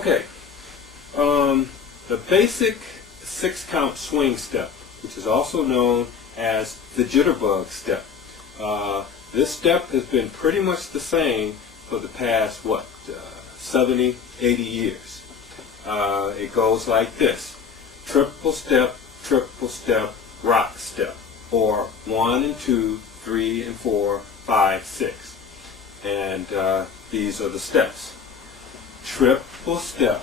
Okay, the basic 6-count swing step, which is also known as the jitterbug step. This step has been pretty much the same for the past, 70, 80 years. It goes like this: triple step, rock step, or 1 and 2, 3 and 4, 5, 6. And these are the steps. Triple step,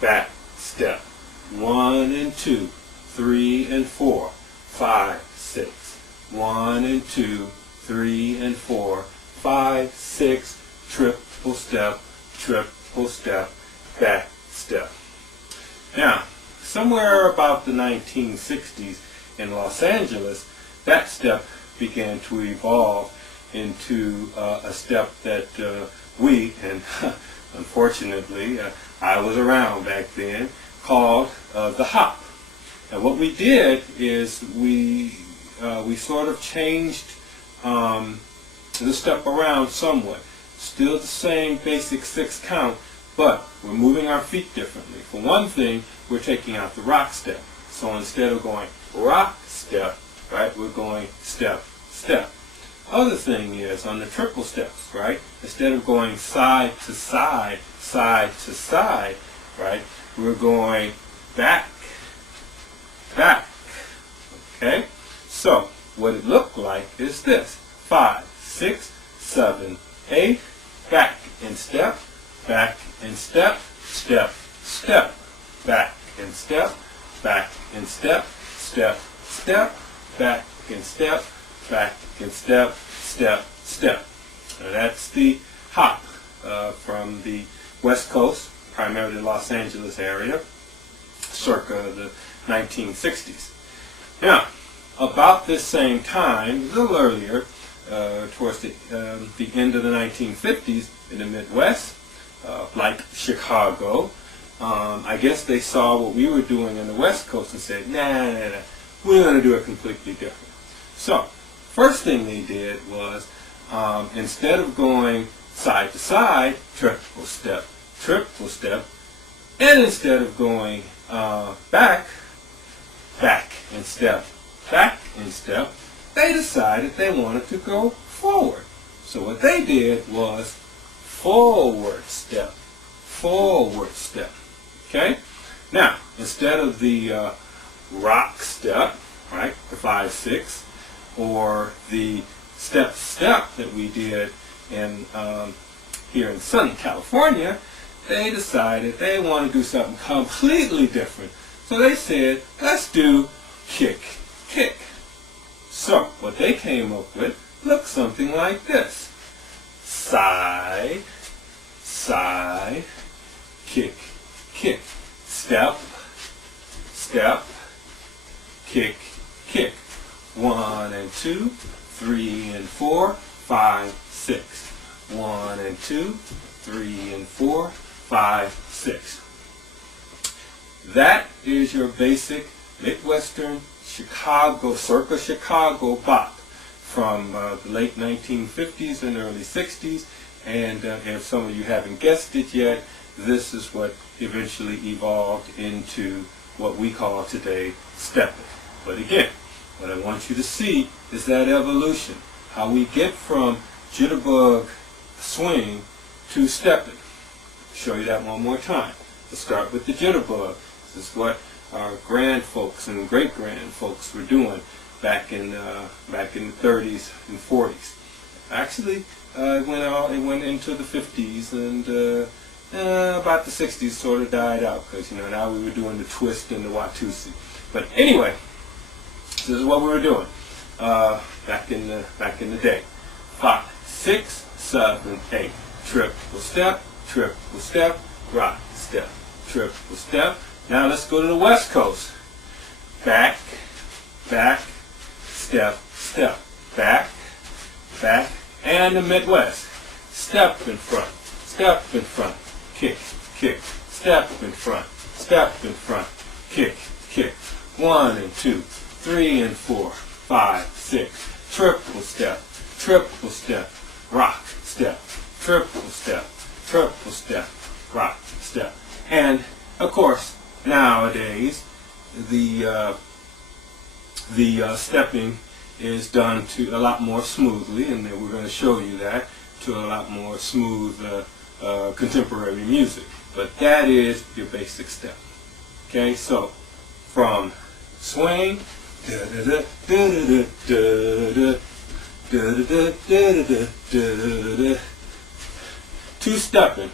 back step, 1 and 2, 3 and 4, 5, 6. 1 and 2, 3 and 4, 5, 6, triple step, back step. Now, somewhere about the 1960s in Los Angeles, that step began to evolve into a step that we, and unfortunately I was around back then, called the hop. And what we did is we sort of changed the step around somewhat. Still the same basic 6 count, but we're moving our feet differently. For one thing, we're taking out the rock step. So instead of going rock step, right, we're going step, step. Other thing is on the triple steps, right, instead of going side to side, right, we're going back, okay? So what it looked like is this: 5, 6, 7, 8, back and step, step, step, back and step, step, back and step, step. Now that's the hop from the West Coast, primarily Los Angeles area, circa the 1960s. Now, about this same time, a little earlier, towards the end of the 1950s in the Midwest, like Chicago, I guess they saw what we were doing in the West Coast and said, nah, we're going to do it completely different. So, first thing they did was, instead of going side to side, triple step, and instead of going back and step, they decided they wanted to go forward. So what they did was forward step. Okay? Now, instead of the rock step, right, the 5, 6, or the step that we did in here in sunny California, they decided they want to do something completely different. So they said, let's do kick. So what they came up with looked something like this: side, kick, step, kick. 1 and 2, 3 and 4, 5, 6. 1 and 2, 3 and 4, 5, 6. That is your basic Midwestern Chicago, circa Chicago bop from the late 1950s and early 60s. And if some of you haven't guessed it yet, this is what eventually evolved into what we call today stepping. But again, what I want you to see is that evolution, how we get from jitterbug swing to stepping. Show you that one more time. Let's start with the jitterbug. This is what our grand folks and great grand folks were doing back in the 30s and 40s. Actually, it went into the 50s, and about the 60s sort of died out, because now we were doing the twist and the Watusi. But anyway, this is what we were doing back in the day. 5, 6, 7, 8. Triple step, rock step, triple step. Now let's go to the West Coast. Back, step, back, and the Midwest. Step in front, kick, step in front, kick. 1 and 2, 3 and 4, 5, 6. Triple step, rock step, triple step, triple step, rock, step. And of course, nowadays, the stepping is done to a lot more smoothly, and then we're going to show you that, to a lot more smooth contemporary music. But that is your basic step. Okay, so from swing, to stepping.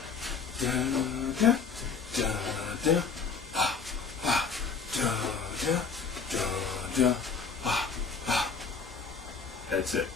That's it.